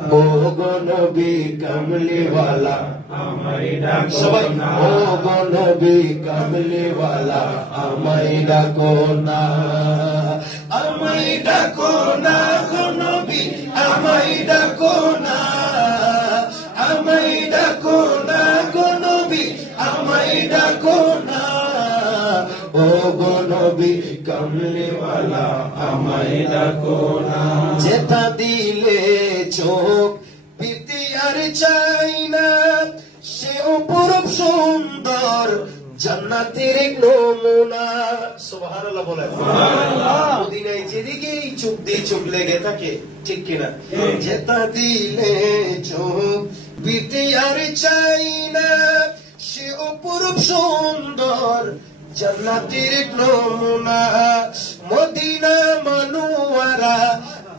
ও গো নবী কামলিওয়ালা আমায় ডাকো সবাই ও গো নবী কামলিওয়ালা আমায় ডাকো না আমায় ডাকো না গো নবী আমায় ডাকো না আমায় ডাকো না গো নবী আমায় ডাকো না ও গো নবী কামলিওয়ালা আমায় ডাকো না যেটা দিলে চোখ পিতি আর চাই না সে অপরূপ সুন্দর জান্নাতের এক নমুনা সুবহানাল্লাহ বলে সুবহানাল্লাহ মদিনায় যেদিকেই চোখ দিয়ে চোখ লেগে থাকে ঠিক কিনা যেটা দিলে চোখ পিতি আর চাই না সে অপরূপ সুন্দর জান্নাতের এক নমুনা মদিনা মনোয়ারা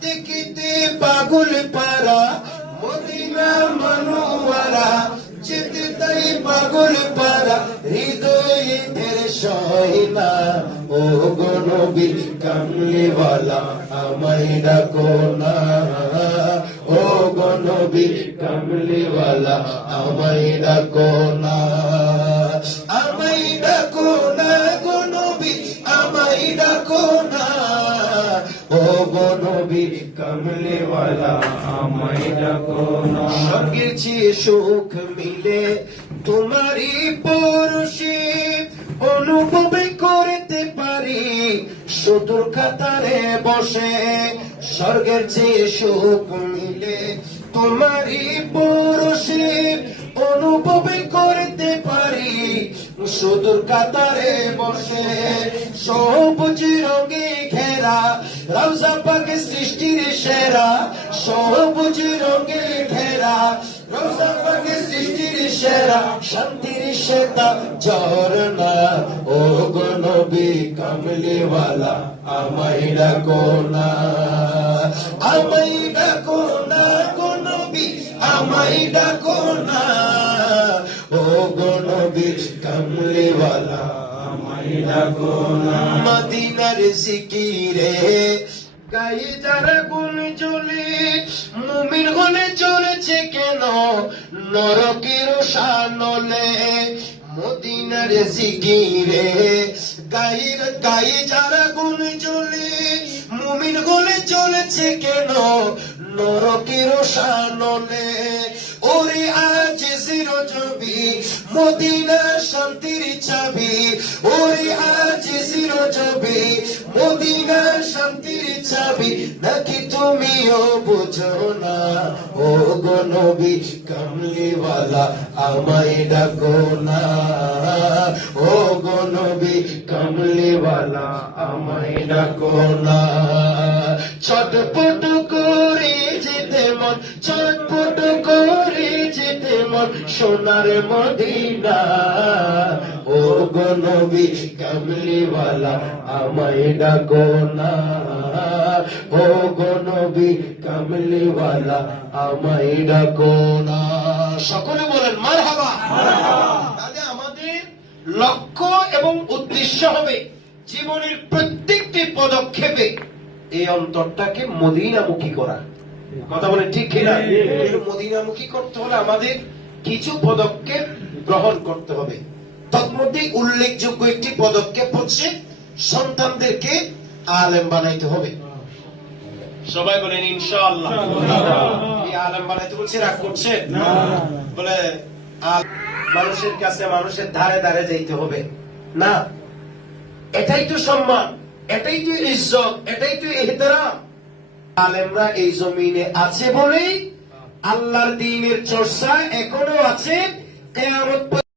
দেখিতে পাগল পারা মদিনা মনোয়ারা যেতে তাই পাগল পারা হৃদয়ে ঢের সয়না ও গো নবী কামলিওয়ালা আমায় ডাকো না ও গো নবী কামলিওয়ালা আমায় ডাকো না আমায় ডাকো না গো নবী আমায় ডাকো না ও গো নবী কামলিওয়ালা আমায় ডাকো না স্বর্গের চেয়ে সুখ মিলে তোমারই পরশে অনুভব করতে পারি সুদূর কাতারে বসে স্বর্গের চেয়ে সুখ মিলে তোমারই পরশে অনুভব করতে পারি সুদূর কাতারে বসে সবুজ রঙে ঘেরা রওজা পাক সৃষ্টির সেরা সবুজ রঙে ঘেরা রওজা পাক সৃষ্টির সেরা শান্তির শ্বেতা ঝরনা ও গো নবী কামলিওয়ালা আমায় ডাকো না আমায় ডাকো না গো নবী আমায় ডাকো না ও গো নবী কামলিওয়ালা আমায় ডাকো না মদিনার জিকিরে গায়ে যারা গুণ চলে মুমিন হলে চলেছে কেন নরকের শানলে মদিনার জিকিরে গায়ে যারা গুণ চলে মুমিন হলে চলেছে কেন নরকের শানলে ওরে আজ চিরজীবী মদিনা শান্তির চাবি ওরে আজ চিরজীবী মদিনা শান্তির চাবি নাকি তুমিও বুঝো না ও গো নবী কামলিওয়ালা আমায় ডাকো না ও গো নবী কামলিওয়ালা আমায় ডাকো না ছটপট করে যেতে মন ছটপট করে যেতে মন সোনার মদিনা ও গো নবী কামলিওয়ালা আমায় ডাকো না ও গো নবী কামলিওয়ালা আমায় ডাকো না সকলে বলেন মারহাবা তাহলে আমাদের লক্ষ্য এবং উদ্দেশ্য হবে জীবনের প্রত্যেকটি পদক্ষেপে এই অন্তরটাকে মদিনামুখী করা কথা বলেন ঠিক কিনা মদিনামুখী করতে হলে আমাদের কিছু পদক্ষেপ গ্রহণ করতে হবে তন্মধ্যে উল্লেখযোগ্য একটি পদক্ষেপ হচ্ছে সন্তানদেরকে আলেম বানাইতে হবে সবাই বলেন ইনশাআল্লাহ এই আলেম বানাইতে বলছে রাগ করছে না বলে মানুষের কাছে মানুষের ধারে ধারে যাইতে হবে না এটাই তো সম্মান এটাই তো ইজ্জত এটাই তো ইহতিরাম আলেমরা এই জমিনে আছে বলেই আল্লাহর দ্বীনের চর্চা এখনো আছে কিয়ামত